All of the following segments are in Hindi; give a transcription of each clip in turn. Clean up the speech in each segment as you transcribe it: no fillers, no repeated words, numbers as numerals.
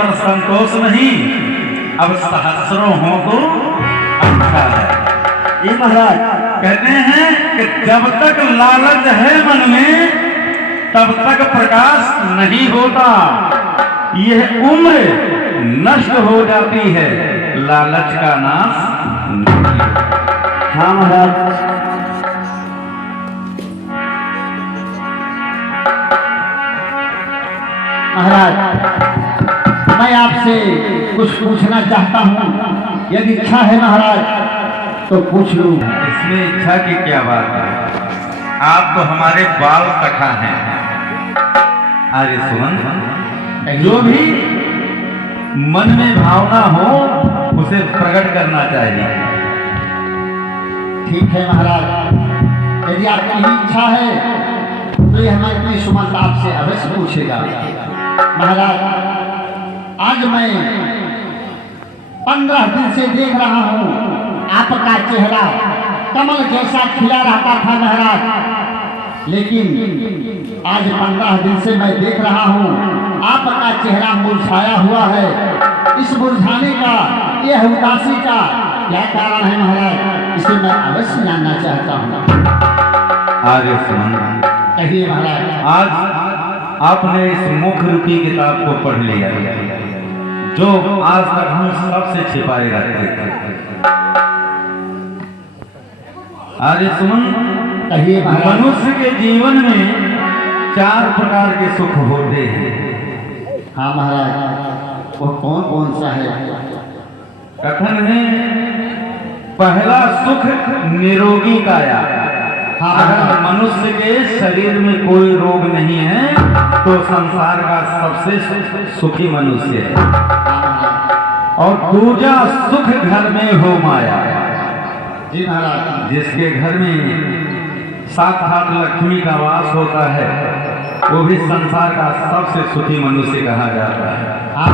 पर संतोष नहीं, अब सहस्रों हो तो अच्छा है। ये महाराज कहते हैं कि जब तक लालच है मन में तब तक प्रकाश नहीं होता। यह उम्र नष्ट हो जाती है, लालच का नाश नहीं होता। हाँ महाराज। महाराज मैं आपसे कुछ पूछना चाहता हूँ, यदि इच्छा है महाराज तो पूछ लूँ। इसमें इच्छा की क्या बात है, आप तो हमारे बाल सखा हैं। अरे सुमन, जो भी मन में भावना हो उसे प्रकट करना चाहिए। ठीक है महाराज, यदि आपकी ही इच्छा है तो यह मैं अपनी सुमन आपसे अवश्य पूछेगा। महाराज आज मैं 15 दिन से देख रहा हूँ आपका चेहरा कमल जैसा खिला रहता था महाराज, लेकिन आज 15 दिन से मैं देख रहा हूँ आपका चेहरा मुरझाया हुआ है। इस मुरझाने का, यह उदासी का क्या कारण है महाराज, इसे मैं अवश्य जानना चाहता हूँ। अरे सुमन, कहिए महाराज। आज आपने इस मुख रूपी किताब को पढ़ लिया जो आज तक हम सबसे छिपाए रखते थे। अरे सुमन, कहिए महाराज। मनुष्य के जीवन में 4 प्रकार के सुख होते हैं। हाँ महाराज, वो कौन कौन सा है? कथन है, पहला सुख निरोगी काया। हाँ, अगर मनुष्य के शरीर में कोई रोग नहीं है तो संसार का सबसे सुखी मनुष्य है। और दूजा सुख घर में हो माया। जी महाराज। जिसके घर में साक्षात लक्ष्मी का वास होता है वो भी संसार का सबसे सुखी मनुष्य कहा जाता है। हाँ।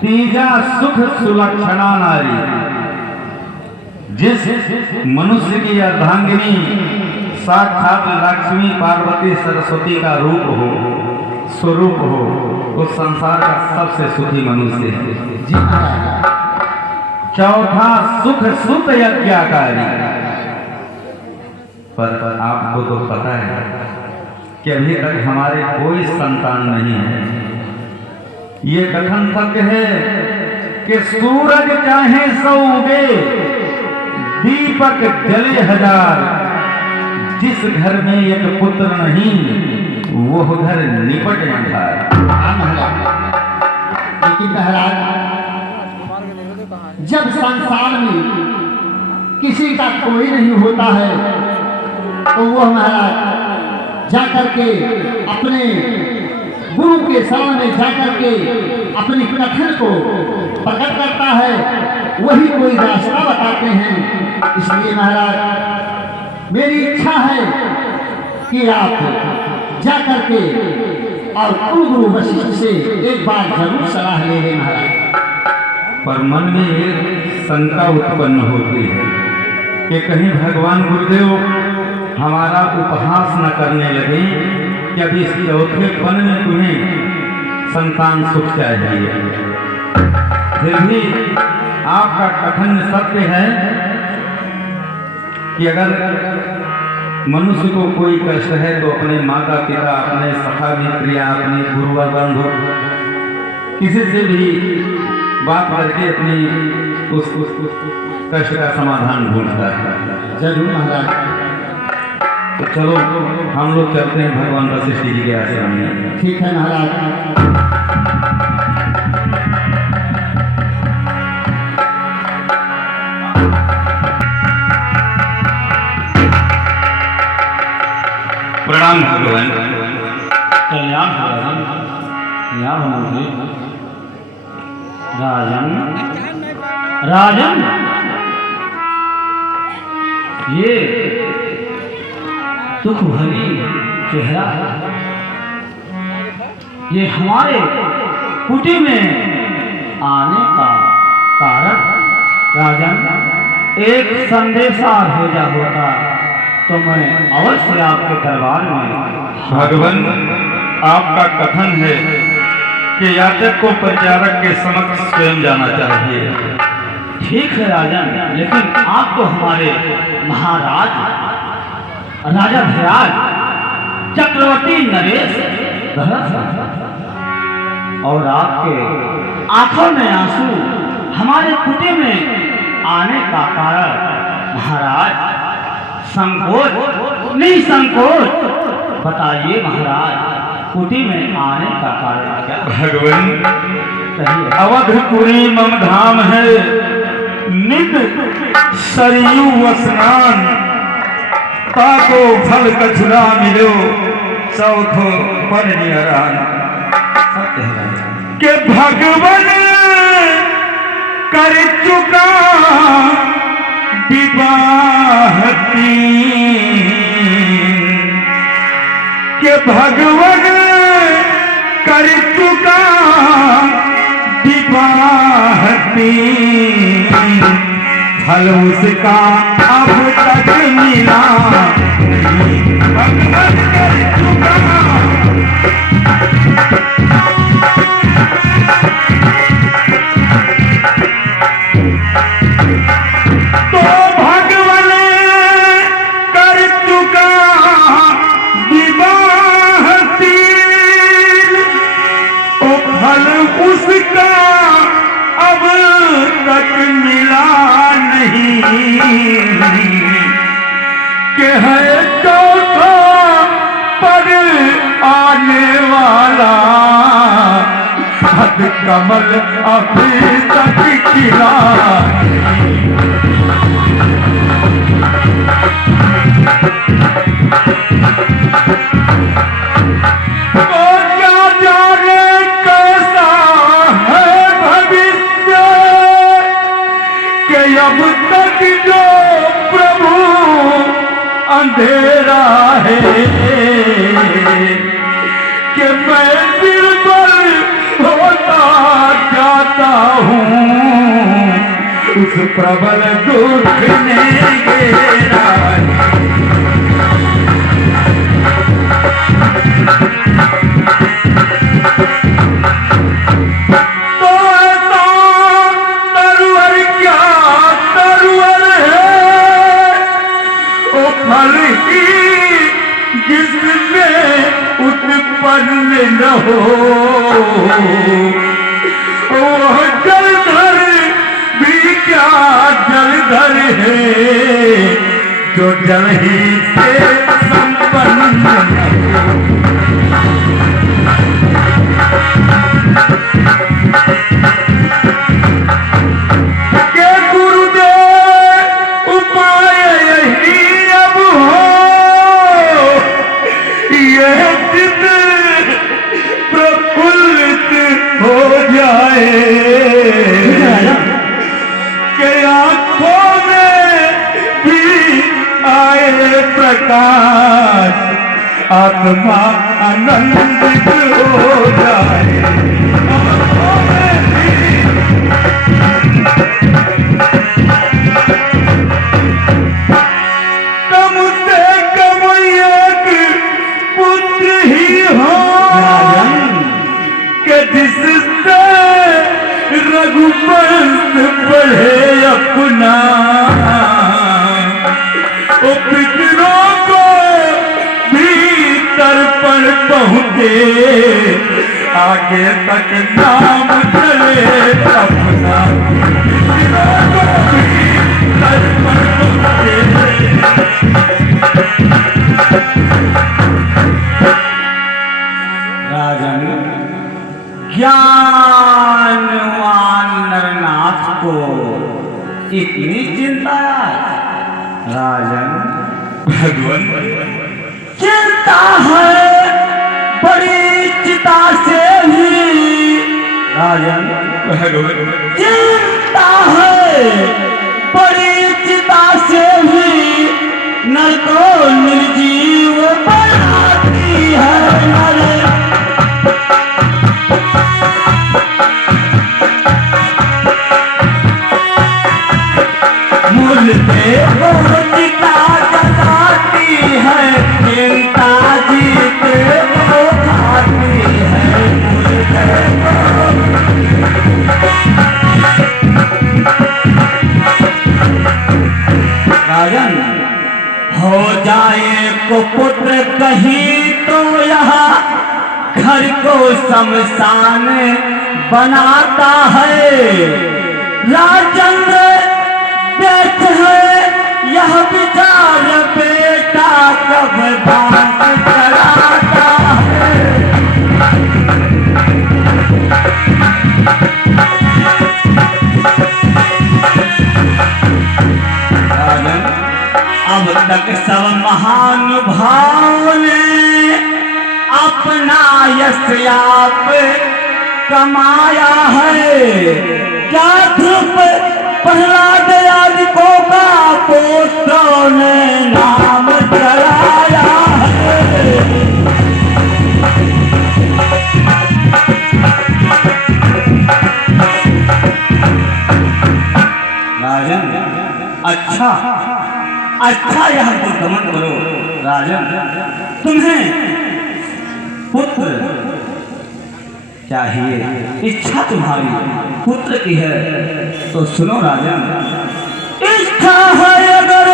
तीजा सुख सुलक्षणा नारी। जिस मनुष्य की अर्धांगिनी साक्षात लक्ष्मी पार्वती सरस्वती का रूप हो, स्वरूप हो, उस संसार का सबसे सुखी मनुष्य है। जी महाराज। चौथा सुख सुत यज्ञाकारी। पर आपको तो पता है कि अभी तक हमारे कोई संतान नहीं है। ये कथन सत्य है कि सूरज चाहे 100 उगे, दीपक जले 1000, जिस घर में एक पुत्र नहीं वो घर निपट अंधार। लेकिन महाराज जब संसार में किसी का कोई नहीं होता है तो वह महाराज जाकर के अपने गुरु के शरण में जाकर के अपनी कथन को प्रकट करता है, वही कोई रास्ता बताते हैं। इसलिए महाराज मेरी इच्छा है कि आप जाकर के और गुरु वशिष्ठ से एक बार जरूर सलाह ले लें महाराज। पर मन में एक शंका उत्पन्न होती है कि कहीं भगवान गुरुदेव हमारा उपहास न करने लगे कि अभी इस चौथेपन में तुम्हें संतान सुख चाहिए। फिर भी आपका कथन सत्य है कि अगर मनुष्य को कोई कष्ट है तो अपने माता पिता, अपने सखा मित्रिया, अपने गुरुआ बंधु किसी से भी बात करके अपनी उस कष्ट का समाधान ढूंढता है। जरूर महाराज। तो चलो हम लोग चलते हैं भगवान वशिष्ठ जी के आश्रम में। ठीक है महाराज। प्रणाम भगवान। कल्याण राजन राजन, ये दुख भरी चेहरा, ये हमारे कुटी में आने का कारण राजन एक संदेशा भेजा होता तो मैं अवश्य आपके दरबार में। भगवान, आपका कथन है कि याचक को परिचारक के समक्ष स्वयं जाना चाहिए। ठीक है राजन, लेकिन आप तो हमारे महाराज राजा धीराज चक्रवर्ती नरेश और आपके आंखों में आंसू हमारे कुटी में आने का कारण महाराज संकोच नहीं संकोच बताइए महाराज, कुटी में आने का कारण क्या? भगवान, कहिए। अवधपुरी मम धाम है, नित सरयू स्नान, पाको फल कछुरा मिलो, चौथो पन निहरान। के भगवान कर चुका विवाह के भगवान कर चुका विवाह फल उसका अब तक मिला नहीं। भगवान कर चुका तो भगवान कर चुका विवाह ओ फल उसका अब तक मिला नहीं। के है चौथा पर आने वाला हद कमल अभी तक खिला। अब तक जो प्रभु अंधेरा है कि मैं निर्बल होता जाता हूँ, उस प्रबल दुख ने घेरा है। फल ही जिसमें उत्पन्न न हो वह जलधर भी क्या जलधर है जो जल ही से संपन्न न हो। प्रकाश आत्मा आनंदित हो जाए। कम से कम एक पुत्र ही हो कि जिससे रघुवंश बढ़े अपना। पितरों को भी तर्पण पहुँचे आगे तक नाम चले अपना। पितरों को भी तर्पण पहुँचे। राजन, ज्ञानवान नरनाथ को इतनी चिंता राजन? भगवान, चिंता है बड़ी चिता से ही राजन। भगवान, चिंता है बड़ी चिता से ही नर को निर्जीव बनाती है। नर मूल पे चिता जलाती है, चिंता जीते वो खाती है। मूल पे घर को शमशान बनाता है। राजेंद्र बैठ है यह विचार बेटा कब बात कराता है। अब तक सब महानुभाव ने अपना यश आप कमाया है। क्या ध्रुव प्रहलाद आदि को का पुत्रों ने नाम चढ़ाया है। राजन अच्छा अच्छा यह गमन करो। राजन तुम्हें पुत्र चाहिए, इच्छा तुम्हारी पुत्र की है तो सुनो राजन। इच्छा है अगर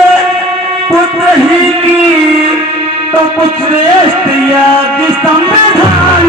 पुत्र ही की तो कुछ श्रेष्ठ या संविधान